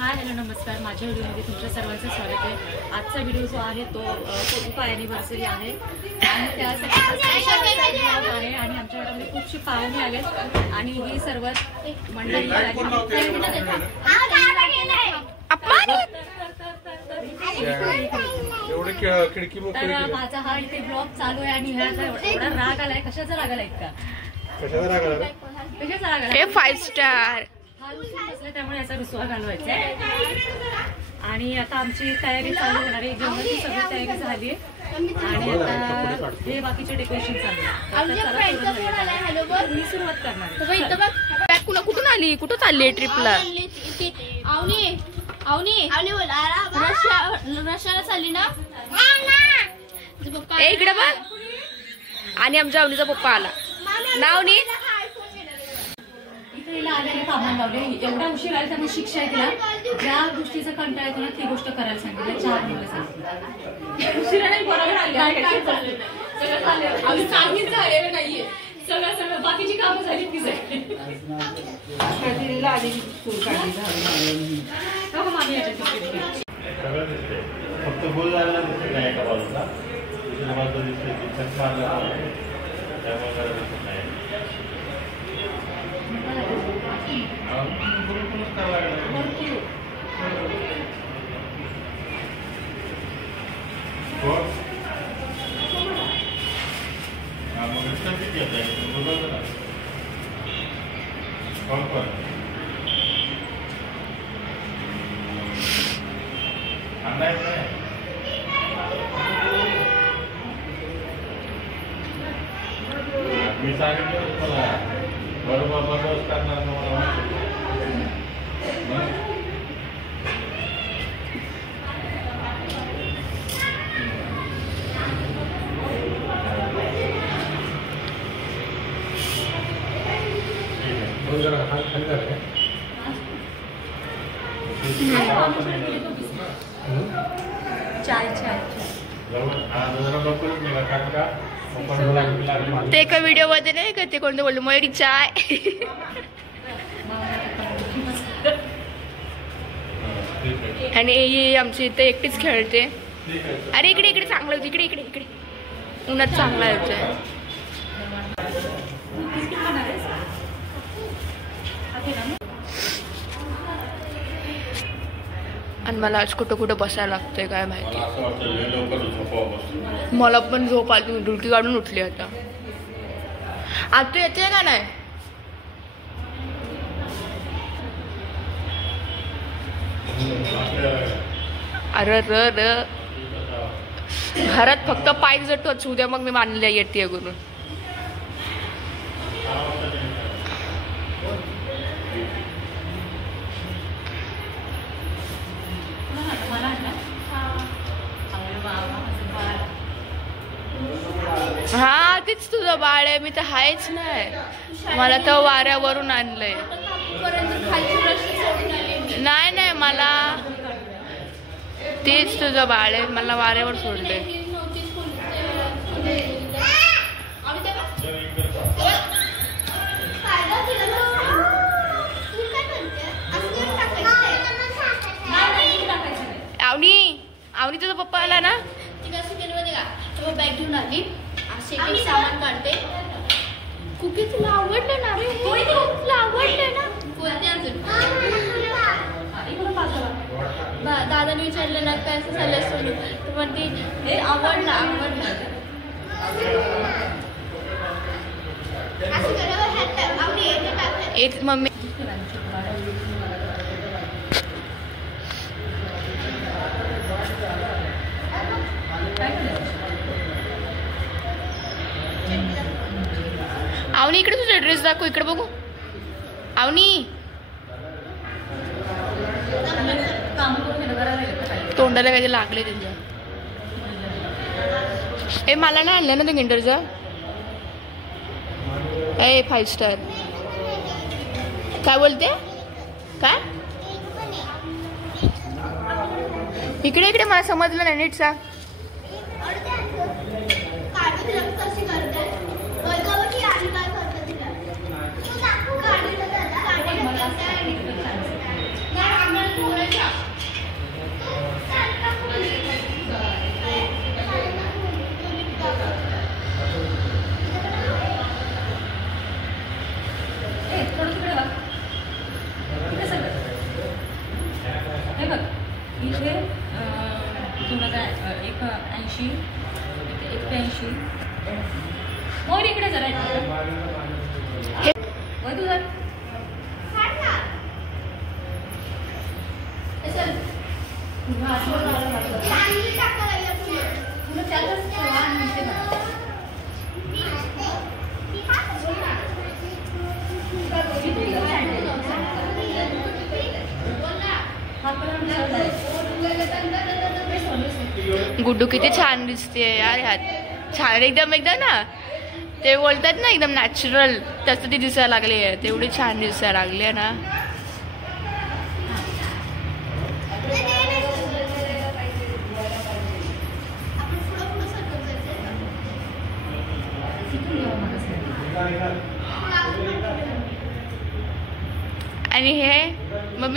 Hi hello नमस्कार, माझ्या व्हिडिओमध्ये तुमच्या सर्वांचं स्वागत आहे। आजचा व्हिडिओ जो आहे तो 45 ॲनिव्हर्सरी आहे आणि त्यासाठी आहे आणि आमच्या घरामध्ये खूपशी पाहुणे आलेत आणि ही सर्व मंडळी तर माझा हा इथे ब्लॉग चालू आहे आणि ह्याचा एवढा राग आलाय। कशाचा राग आलाय इतका? कशाचा राग आलाय? 5 स्टार त्यामुळे याचा रुसवा घालवायचा आणि आता आमची तयारी चालू होणार आहे। जेवणाची सगळी तयारी झाली आणि आता हे बाकीचे डेकोरेशन चालू आहे। मी सुरुवात करणार। कुठून आली? कुठं चालली ट्रिपला? रशियाला चालली ना। इकडे बघ। आणि आमच्या अवनीचा पप्पा आला। नावनी तिला आलेले कामाला लावले। एवढा उशीर आला त्यामुळे शिक्षा आहे तिला। ज्या गोष्टीचा कंटाळा येतो ना ती गोष्ट करायला सांगितलं। 4 दिवस उशिरा नाही, बरोबर झालेलं नाहीये। सगळं बाकीची कामं झाली की फक्त गोल झालेला दिसत नाही एका बाजूला, दुसऱ्या बाजूला दिसते मी सांगितलं तुम्हाला बरोबर करणार ते एका व्हिडिओ मध्ये नाही का ते कोणतं बोललो मयुरी चाय। आणि ही आमची इथे एकटीच खेळते। अरे इकडे इकडे चांगलं होतं, इकडे इकडे इकडे उन्हात चांगला येतोय। आणि मला आज कुठं कुठं बसायला लागतंय काय माहिती। मला पण झोप आली, डुलकी काढून उठली आता। आज तू येते का नाही? अरे र र घरात फक्त पाय जटच उद्या मग मी मानल्या येते करून। हा तीच तुझं बाळ आहे, मी तर हायच नाही। मला तर वाऱ्यावरून आणलंय। नाही नाही मला तेच तुझं बाळ आहे, मला वाऱ्यावर सोडलंय। आवनी तुझा पप्पा आला ना। बॅग घेऊन आली, असे काही सामान काढते। कुकी तुला आवडलं ना रे? तुला आवडलं ना? बोलते अजून। दादाने विचारलं ना काय असं झालं सोनू, तर म्हणते आवडला आवडला। एक मम्मी आवनी इकडे तुझा ड्रेस दाखव, इकडे बघू। आवनी तोंडाला काही लागले त्यांच्या। ए मला नाही आणलं ना ते गिंडरचा। ए 5 स्टार काय बोलते? काय इकडे इकडे मला समजलं नाही, नीट सांग। हे बघ इथे 180 180 मोर इकडे जरा वधू जर गुड्डू किती छान दिसते यार ह्यात. छान एकदम एकदम ना ते बोलतात ना एकदम नॅचरल तसं ती दिसायला लागली आहे. तेवढी छान दिसायला लागली आहे ना. आणि हे मग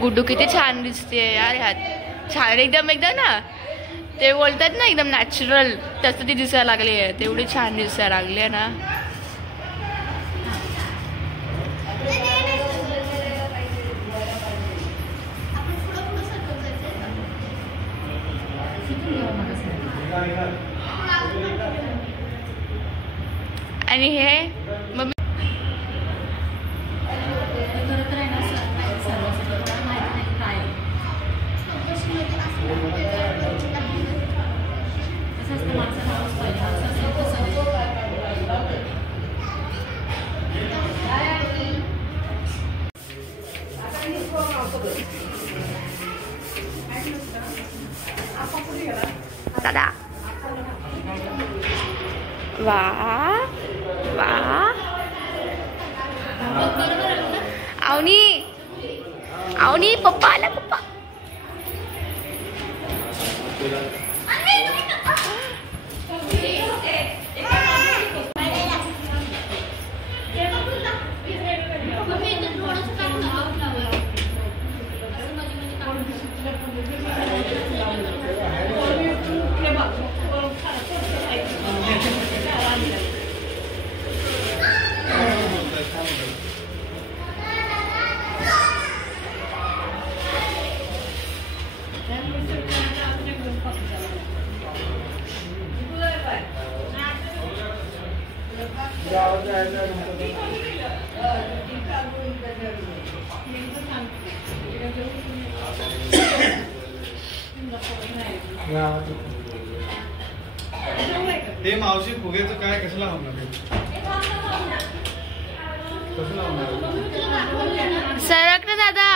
गुड्डू किती छान दिसते यार ह्यात. छान एकदम एकदम ना ते बोलतात ना एकदम नॅचरल तसं ती दिसायला लागली आहे. तेवढी छान दिसायला लागली आहे ना. आणि हे मग दादा वा वा आवनी आवनी पप्पा आला पप्पा. ते मावशी फुग्याचं काय कसं लावणार कसं लावणार सरक ना दादा.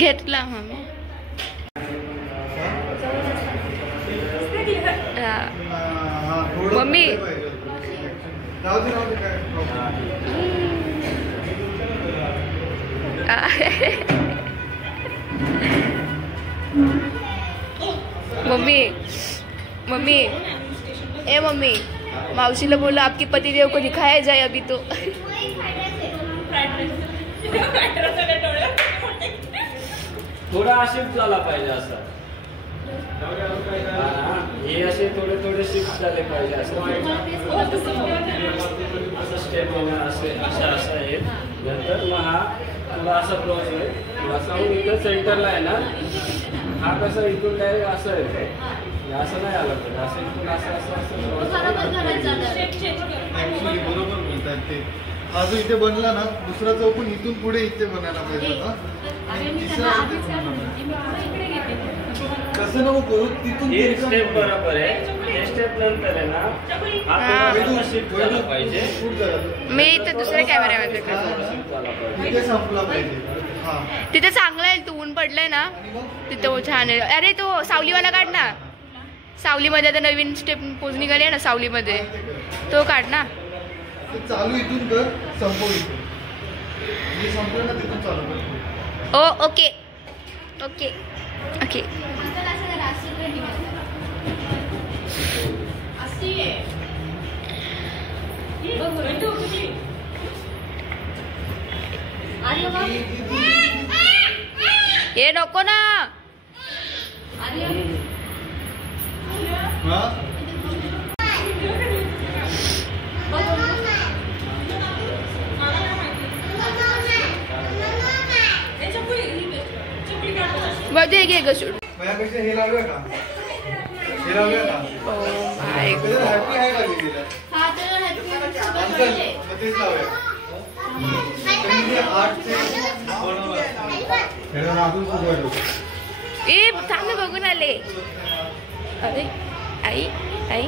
घेतला मम्मी. मम्मी मम्मी मम्मी ए मम्मी मावशीला बोला आपके पतिदेव को दिखाया जाए अभी तो. थोडा शिफ्ट झाला पाहिजे असं. हे असे थोडे थोडे शिफ्ट झाले पाहिजे असं स्टेप असे असं आहे. नंतर मग हा तुला असा ब्लाउज आहे असा इथं सेंटरला आहे ना. हा कसं इथून डायरेक्ट असं आहे. असं नाही आलं पाहिजे. असं इथून असं असं असं ऍक्च्युली बरोबर बोलतात ते. हा जो इथे बनला ना दुसरा चौकून इथून पुढे इथे बनायला पाहिजे होता. कसं नको करू तिथून एक स्टेप बरोबर आहे. हे स्टेप नंतर आहे ना हा शिफ्ट झाला पाहिजे. मी इथे दुसऱ्या कॅमेऱ्यामध्ये तिथे संपला पाहिजे. तिथे चांगलं आहे. तू ऊन पडलंय ना तिथं छान आहे. अरे तो सावलीवाला काढ ना. सावलीमध्ये आता नवीन स्टेप पोज निघाली आहे ना सावलीमध्ये तो काढ ना. चालू इथून कर संपव इथून. मी संपलं ना तिथून चालू कर. ओ ओके ओके ओके. हे नको ना. बघ घे ग शूट. माझ्यापेक्षा हे लावूया का? हे लावूया का? हॅपी आहे का लिहिलेलं? तेच लावूया. ए चांगलं बघून आले. अरे आई आई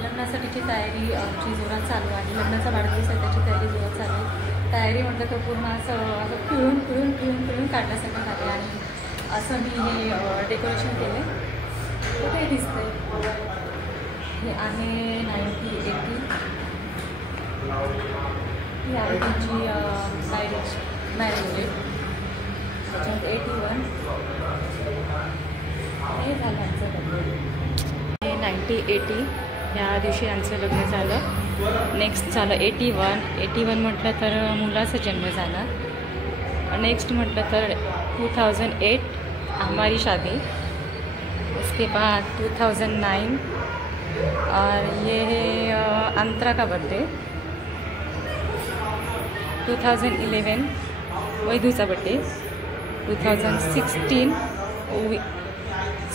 लग्नासाठीची तयारी आमची जोरात चालू आहे. लग्नाचा वाढदिवस आहे त्याची तयारी जोरात चालू आहे. तयारी म्हटलं तर पूर्ण असं पिळून काढण्यासाठी झाले. आणि असं मी हे डेकोरेशन केलं. तर ते दिसतंय. हे आहे 90-80. ही आहे त्यांची मॅरेज डेट. त्याच्यात 81 हे झालं आमचं लग्न. हे 90-80 ह्या दिवशी आमचं लग्न झालं. नेक्स्ट झालं 81 म्हटलं तर मुलाचा जन्म झाला. नेक्स्ट म्हटलं तर 2008 हमारी शादी. उसके बाद 2009 और ये है अंतरा का बर्थडे. 2011 वैधूचा बड्डे. 2016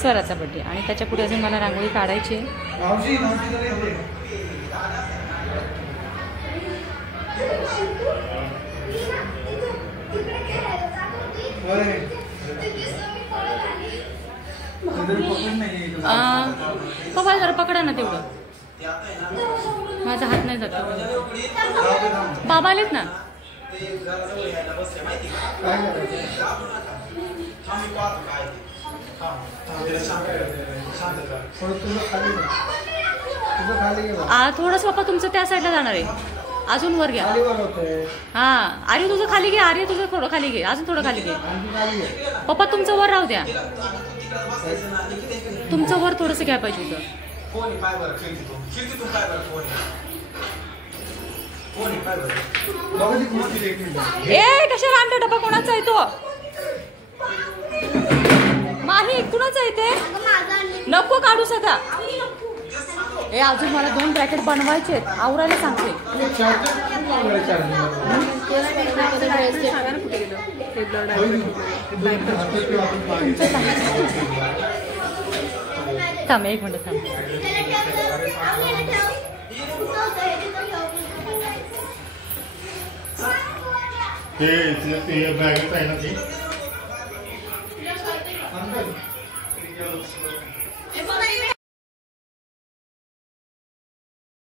सराचा बड्डे. आणि त्याच्या पुढे अजून मला रांगोळी काढायची आहे. पप्पा जरा पकडा ना तेवढं. माझा हात नाही जात. बाबा आलेत ना. थोडंसं पप्पा तुमचं त्या साईडला जाणार आहे. अजून वर घ्या. हां आर्य तुझं खाली घे. आर्य तुझं थोडं खाली घे. अजून थोडं खाली घे. पप्पा तुमचं वर राहू द्या. तुमचं वर थोडंसं घ्या पाहिजे होतं. ए कशाला आणतो डबा? कोणाचा आहे तो? माही कुणाचा आहे ते? नको काढू सगळा. ए अजून मला 2 ब्रॅकेट बनवायचे आहेत. आवरायला सांगते. थांब 1 मिनिट थांब. ते बॅगच आहे ना ती.